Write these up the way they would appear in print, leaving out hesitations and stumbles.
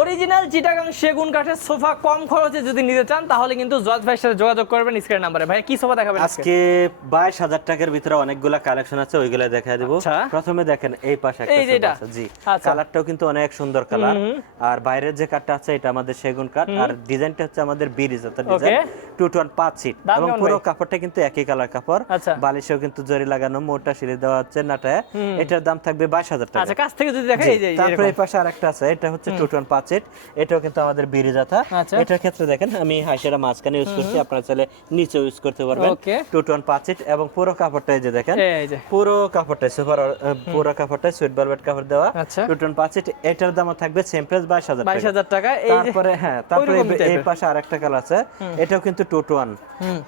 Original Chittagong সেগুন কাঠের sofa কম খরচে যদি নিতে চান তাহলে কিন্তু জজ ভাইয়ের সাথে যোগাযোগ করবেন স্ক্রিন নাম্বারে। ভাই কি সোফা দেখাবেন আজকে 22,000 টাকার ভিতরে অনেকগুলা কালেকশন আছে, ওইগুলা দেখায় দেব। আচ্ছা। প্রথমে দেখেন এই পাশে একটা এই যে সোফা এটা? আছে, জি। আচ্ছা। কালারটাও কিন্তু অনেক সুন্দর কালার। আর বাইরের যে কাঠটা আছে এটা আমাদের সেগুন কাঠ, আর ডিজাইনটা হচ্ছে আমাদের বিরিজাতা ডিজাইন, 2-5 সিট দাম এবং কেমন পুরো ভাই? কাপড়টা কিন্তু একই কালার কাপড়। আচ্ছা। বালিশেও কিন্তু জরি লাগানো, মোটা সিঁড়ি দেওয়া হচ্ছে নাটায়। এটার দাম থাকবে 22,000 টাকা। আচ্ছা, কাছ থেকে যদি দেখেন এই যে তারপরে এরকম। এই পাশে আরেকটা আছে, এটা হচ্ছে 2-5 সিট, এটাও কিন্তু আমাদের বিরিজাতা। আচ্ছা। এটার ক্ষেত্রে দেখেন আমি হাইসেরা মাঝখানে ইউজ করছি, আপনারা চাইলে নিচেও ইউজ করতে পারবেন। ওকে। 2-5 সিট এবং পুরো কাপড়টা এই যে দেখেন, এই যে পুরো কাপড়টা সুপার, পুরো কাপড়টা সুইট ভেলভেট কাপড় দেওয়া। আচ্ছা। 2-5 সিট, এটার দামও থাকবে সেম প্রাইস 22,000 টাকা। 22,000 টাকা। এই যে তারপরে হ্যাঁ, তারপরে ওইরকম এই টাইপের। পাশে আরেকটা কালার আছে, এটাও কিন্তু 2-1।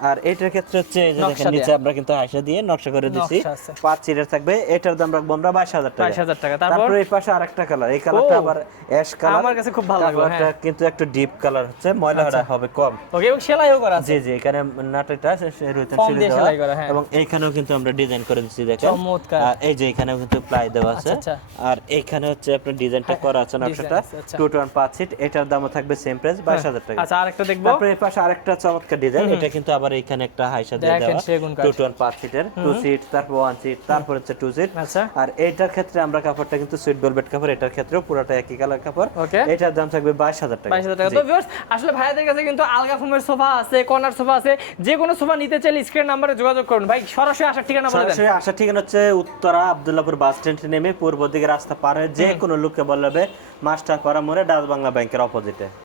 আর এটার ক্ষেত্রে হচ্ছে এই যে দেখেন নকশা নিচে দেয়া। আমরা কিন্তু হাইসা দিয়ে নকশা করে দিছি। নকশা আছে। 5 সিটের থাকবে, এটার দাম রাখবো আমরা 22,000 টাকা। 22,000 টাকা। তারপর তারপরে এই পাশে আরেকটা কালার, এই কালারটা ও, আবার অ্যাশ কালার। আমার কাছে খুব ভালো লাগলো, কালারটা হ্যাঁ। কিন্তু একটু ডিপ কালার হচ্ছে, ময়লাটা হবে কম। ওকে, এবং সেলাইও করা আছে। জি জি, এখানে নাটাটা রয়েছে ফর্ম সিঁড়ি দিয়ে দেওয়া, সেলাই করা, হ্যাঁ। এবং এইখানেও কিন্তু আমরা ডিজাইন করে দিচ্ছি দেখেন। চমৎকার। আর এই যে এখানেও কিন্তু প্লাই দেওয়া আছে। আচ্ছা, আচ্ছা। আর এইখানে হচ্ছে আপনার ডিজাইনটা করা আছে, নকশাটা। আছে, আচ্ছা। 2-5 সিট, এটার দামও থাকবে সেম প্রাইস 22,000 টাকা। আচ্ছা, আরেকটা দেখবো। তারপরে এই পাশে আরেকটা চমৎকার ডিজাইন, এটা কিন্তু আবার এখানে একটা হাইসা দিয়ে দেখেন দেওয়া, সেগুন কাঠ। 2-5 সিটের, 2 সিট, তারপর 1 সিট, তারপর হচ্ছে 2 সিট। আচ্ছা। আর এইটার ক্ষেত্রে আমরা কাপড়টা কিন্তু সুইট ভেলভেট কাপড়, এটার ক্ষেত্রেও পুরোটা একই কালার কাপড়। ওকে। এটার দাম থাকবে 22,000 টাকা। 22,000 টাকা। জি। তো ভিউয়ার্স, আসলে ভাইয়াদের কাছে কিন্তু আলগা ফোমের সোফা আছে, কর্নার সোফা আছে, যে কোনো সোফা নিতে চাইলে স্ক্রিন নাম্বারে যোগাযোগ করুন। ভাই সরাসরি আসার ঠিকানা বলে দেন। সরাসরি আসার ঠিকানা হচ্ছে উত্তরা আব্দুল্লাহপুর বাস স্ট্যান্ড নেমে পূর্ব দিকে রাস্তা পার হয়ে যে কোনো লোককে বলবে মাস্টারপাড়া মোড়ে ডাচ বাংলা ব্যাংকের অপোজিটে।